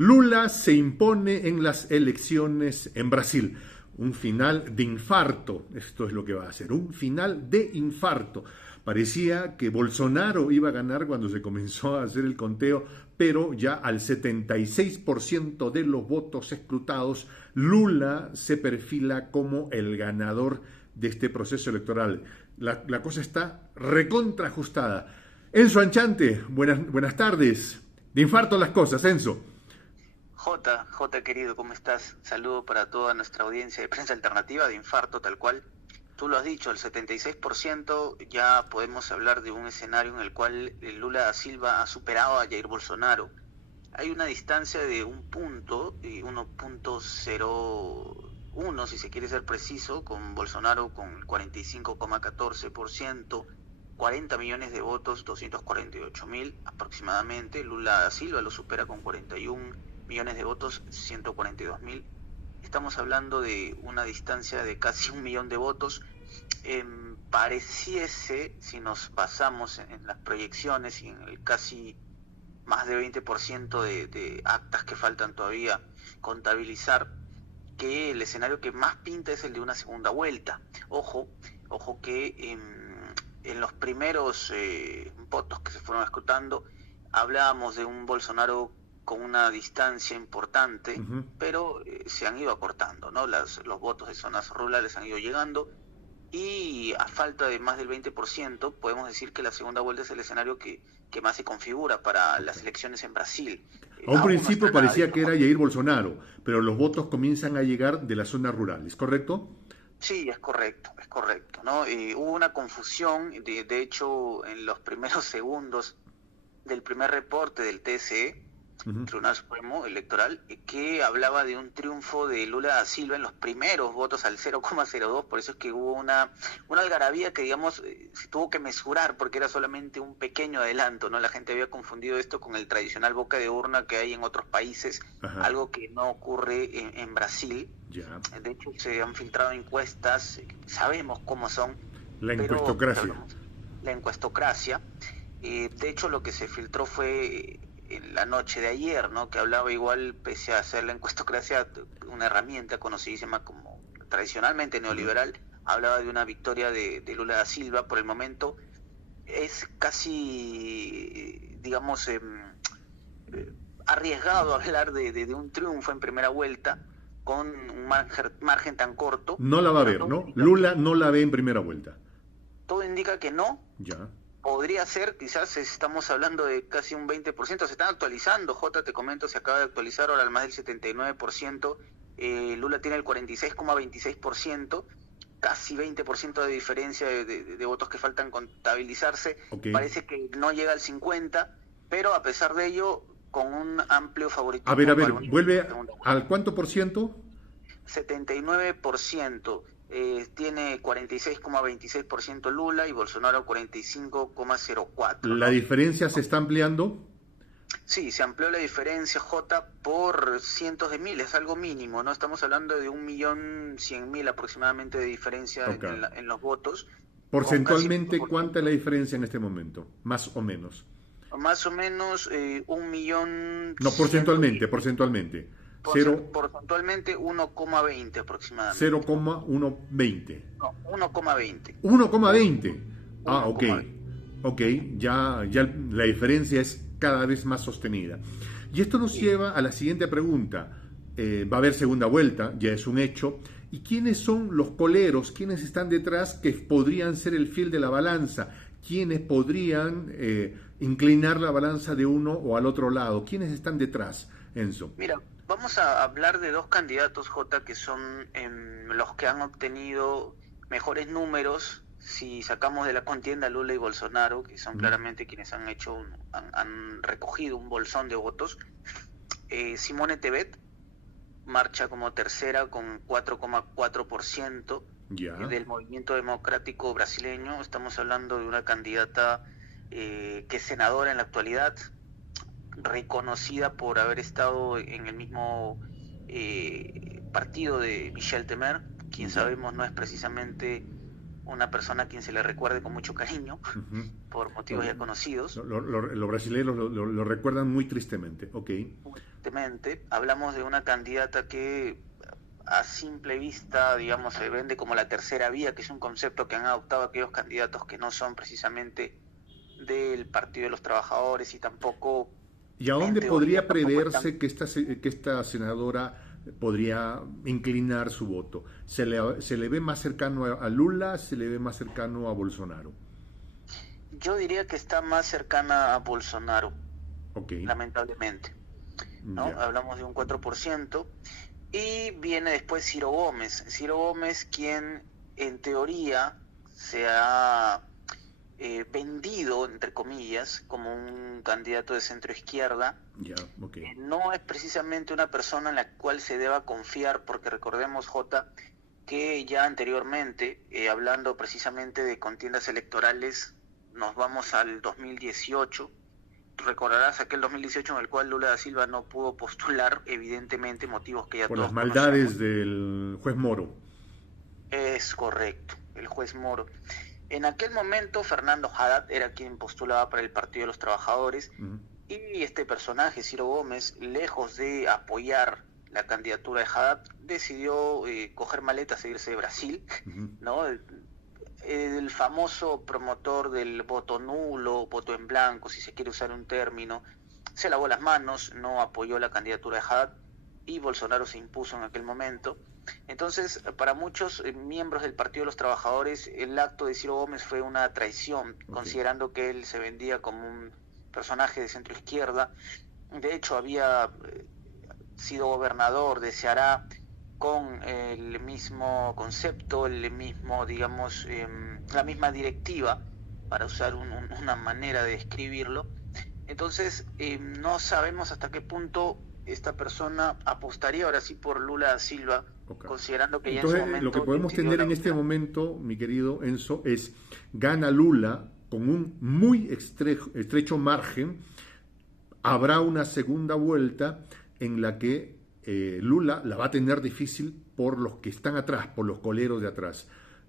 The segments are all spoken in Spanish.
Lula se impone en las elecciones en Brasil. Un final de infarto, esto es lo que va a ser, un final de infarto. Parecía que Bolsonaro iba a ganar cuando se comenzó a hacer el conteo, pero ya al 76% de los votos escrutados, Lula se perfila como el ganador de este proceso electoral. La cosa está recontraajustada. Enzo Anchante, buenas tardes. De infarto las cosas, Enzo. J querido, ¿cómo estás? Saludo para toda nuestra audiencia de Prensa Alternativa, de infarto tal cual. Tú lo has dicho, el 76% ya podemos hablar de un escenario en el cual Lula da Silva ha superado a Jair Bolsonaro. Hay una distancia de un punto, 1.01 si se quiere ser preciso, con Bolsonaro con el 45,14%, 40 millones de votos, 248.000 aproximadamente. Lula da Silva lo supera con 41 millones de votos, 142.000. Estamos hablando de una distancia de casi 1 millón de votos. Pareciese, si nos basamos en las proyecciones y en el casi más de 20% de actas que faltan todavía contabilizar, que el escenario que más pinta es el de una segunda vuelta. Ojo que en los primeros votos que se fueron escrutando hablábamos de un Bolsonaro con una distancia importante, pero se han ido acortando, ¿no? Los votos de zonas rurales han ido llegando y a falta de más del 20% podemos decir que la segunda vuelta es el escenario que más se configura para las elecciones en Brasil. A un principio parecía que era Jair Bolsonaro, pero los votos comienzan a llegar de las zonas rurales, ¿correcto? Sí, es correcto, ¿no? Hubo una confusión, de hecho, en los primeros segundos del primer reporte del TSE, Tribunal Supremo Electoral, que hablaba de un triunfo de Lula da Silva en los primeros votos al 0,02, por eso es que hubo una algarabía que, digamos, se tuvo que mesurar porque era solamente un pequeño adelanto, ¿no? La gente había confundido esto con el tradicional boca de urna que hay en otros países, algo que no ocurre en Brasil. De hecho, se han filtrado encuestas, sabemos cómo son. La encuestocracia. La encuestocracia. De hecho, lo que se filtró fue en la noche de ayer, ¿no? Que hablaba igual, pese a ser la encuestocracia una herramienta conocidísima como tradicionalmente neoliberal, hablaba de una victoria de Lula da Silva. Por el momento es casi, digamos, arriesgado hablar de un triunfo en primera vuelta con un margen tan corto. No la va a ver, ¿no? Lula no la ve en primera vuelta. Todo indica que no. Ya. Podría ser, quizás estamos hablando de casi un 20%, se están actualizando, te comento, se acaba de actualizar ahora al más del 79%, Lula tiene el 46,26%, casi 20% de diferencia de votos que faltan contabilizarse, Parece que no llega al 50%, pero a pesar de ello, con un amplio favoritismo. A ver, vuelve al ¿cuánto por ciento? 79%. Tiene 46,26% Lula y Bolsonaro 45,04%. ¿La diferencia se está ampliando? Sí, se amplió la diferencia, por cientos de miles, algo mínimo, ¿no? Estamos hablando de 1.100.000 aproximadamente de diferencia en los votos. Porcentualmente, ¿cuánta es la diferencia en este momento? Más o menos. Más o menos 1.100.000. No, porcentualmente. Porcentualmente 1,20 aproximadamente. 0,120. No, 1,20. 1,20. Ah, ok. Ok, ya la diferencia es cada vez más sostenida. Y esto nos lleva a la siguiente pregunta. Va a haber segunda vuelta, ya es un hecho. ¿Y quiénes son los coleros? ¿Quiénes están detrás que podrían ser el fiel de la balanza? ¿Quiénes podrían inclinar la balanza de uno o al otro lado? ¿Quiénes están detrás, Enzo? Mira, vamos a hablar de dos candidatos, que son los que han obtenido mejores números si sacamos de la contienda Lula y Bolsonaro, que son claramente quienes han recogido un bolsón de votos. Simone Tebet marcha como tercera con 4,4% del movimiento democrático brasileño. Estamos hablando de una candidata que es senadora en la actualidad, reconocida por haber estado en el mismo partido de Michel Temer, quien sabemos no es precisamente una persona a quien se le recuerde con mucho cariño, por motivos ya conocidos. Los brasileños lo recuerdan muy tristemente, ok. Tristemente, hablamos de una candidata que a simple vista, digamos, se vende como la tercera vía, que es un concepto que han adoptado aquellos candidatos que no son precisamente del Partido de los Trabajadores y tampoco... ¿Y a dónde podría preverse que esta senadora podría inclinar su voto? ¿Se le ve más cercano a Lula? ¿Se le ve más cercano a Bolsonaro? Yo diría que está más cercana a Bolsonaro, okay. Lamentablemente, ¿no? Hablamos de un 4%. Y viene después Ciro Gómez. Ciro Gómez, quien en teoría se ha vendido, entre comillas, como un candidato de centro izquierda. No es precisamente una persona en la cual se deba confiar, porque recordemos, Jota, que ya anteriormente, hablando precisamente de contiendas electorales, nos vamos al 2018. Recordarás aquel 2018 en el cual Lula da Silva no pudo postular, evidentemente, motivos que ya por todos las maldades conocemos. del juez Moro. Es correcto, el juez Moro. En aquel momento Fernando Haddad era quien postulaba para el Partido de los Trabajadores, y este personaje, Ciro Gómez, lejos de apoyar la candidatura de Haddad, decidió coger maletas e irse de Brasil, ¿no? El famoso promotor del voto nulo, voto en blanco, si se quiere usar un término, se lavó las manos, no apoyó la candidatura de Haddad y Bolsonaro se impuso en aquel momento. Entonces, para muchos miembros del Partido de los Trabajadores, el acto de Ciro Gómez fue una traición, considerando que él se vendía como un personaje de centro izquierda. De hecho, había sido gobernador de Ceará con el mismo concepto, el mismo, digamos, la misma directiva, para usar una manera de describirlo. Entonces, no sabemos hasta qué punto esta persona apostaría ahora sí por Lula da Silva, considerando que entonces, ya en su momento... Lo que podemos tener en este momento, mi querido Enzo, es gana Lula con un muy estrecho margen. Habrá una segunda vuelta en la que Lula la va a tener difícil por los que están atrás, por los coleros de atrás,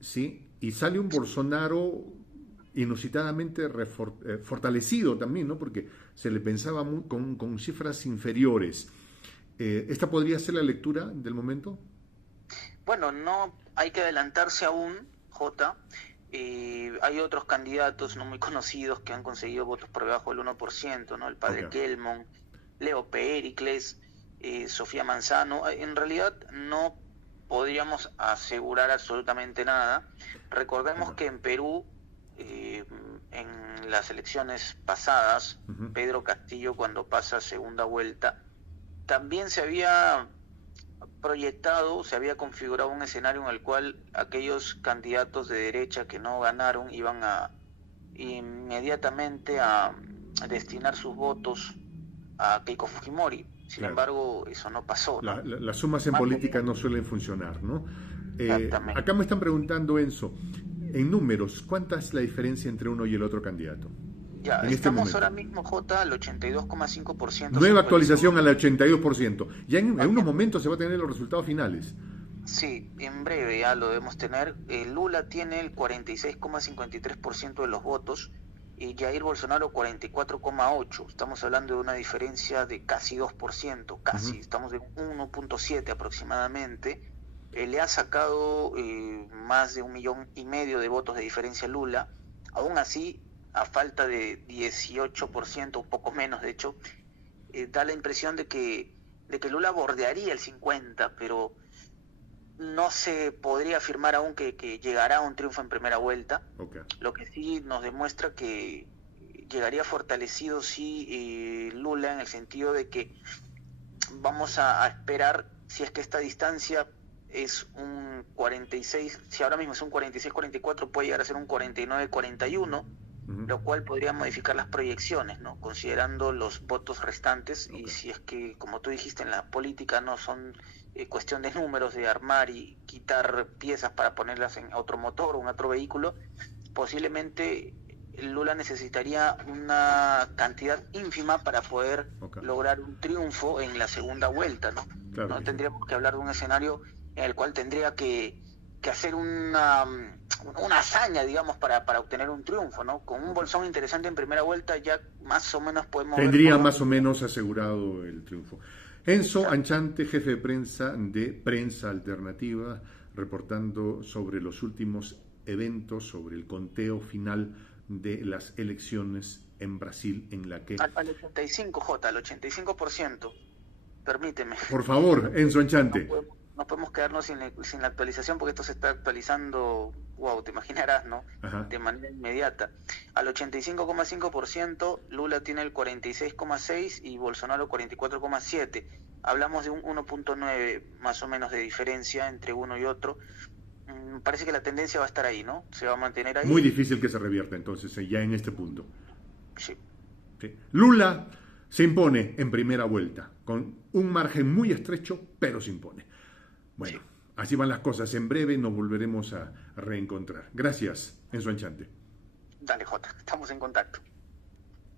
¿sí? Y sale un Bolsonaro inusitadamente fortalecido también, ¿no? Porque se le pensaba con cifras inferiores. ¿Esta podría ser la lectura del momento? Bueno, no hay que adelantarse aún, Jota. Hay otros candidatos no muy conocidos que han conseguido votos por debajo del 1%, ¿no? El padre Kelmon, Leo Pericles, Sofía Manzano. En realidad no podríamos asegurar absolutamente nada. Recordemos que en Perú, en las elecciones pasadas, Pedro Castillo, cuando pasa segunda vuelta, también se había proyectado, se había configurado un escenario en el cual aquellos candidatos de derecha que no ganaron iban a inmediatamente a destinar sus votos a Keiko Fujimori. Sin embargo, eso no pasó, ¿no? Las sumas en política no suelen funcionar, ¿no? Exactamente. Acá me están preguntando, Enzo, en números, ¿cuánta es la diferencia entre uno y el otro candidato? Ya, estamos ahora mismo, Jota, al 82,5%. Nueva actualización al 82%. Ya en unos momentos se va a tener los resultados finales. Sí, en breve ya lo debemos tener. Lula tiene el 46,53% de los votos y Jair Bolsonaro 44,8%. Estamos hablando de una diferencia de casi 2%, casi, estamos de 1,7 aproximadamente. Le ha sacado más de 1,5 millones de votos de diferencia a Lula. Aún así, a falta de 18%, un poco menos de hecho, da la impresión de que Lula bordearía el 50%, pero no se podría afirmar aún que llegará a un triunfo en primera vuelta. Lo que sí nos demuestra que llegaría fortalecido Lula, en el sentido de que vamos a esperar, si es que esta distancia es un 46, si ahora mismo es un 46-44, puede llegar a ser un 49-41, lo cual podría modificar las proyecciones, ¿no? Considerando los votos restantes, y si es que, como tú dijiste, en la política no son cuestión de números, de armar y quitar piezas para ponerlas en otro motor o en otro vehículo, posiblemente Lula necesitaría una cantidad ínfima para poder lograr un triunfo en la segunda vuelta, ¿no? No tendríamos que hablar de un escenario en el cual tendría que que hacer una hazaña, digamos, para obtener un triunfo, ¿no? Con un Bolsón interesante en primera vuelta ya más o menos podemos Tendría ver más o menos asegurado el triunfo. Enzo Exacto. Anchante, jefe de prensa de Prensa Alternativa, reportando sobre los últimos eventos, sobre el conteo final de las elecciones en Brasil, en la que... Al 85, J, al 85%, permíteme. Por favor, Enzo Anchante. No podemos quedarnos sin la actualización porque esto se está actualizando, wow, te imaginarás, ¿no? Ajá. De manera inmediata. Al 85,5%, Lula tiene el 46,6% y Bolsonaro 44,7%. Hablamos de un 1,9 más o menos de diferencia entre uno y otro. Parece que la tendencia va a estar ahí, ¿no? Se va a mantener ahí. Muy difícil que se revierta entonces, ya en este punto. Sí. Sí. Lula se impone en primera vuelta, con un margen muy estrecho, pero se impone. Bueno, sí. Así van las cosas. En breve nos volveremos a reencontrar. Gracias, Enzo Anchante. Dale, Jota, estamos en contacto.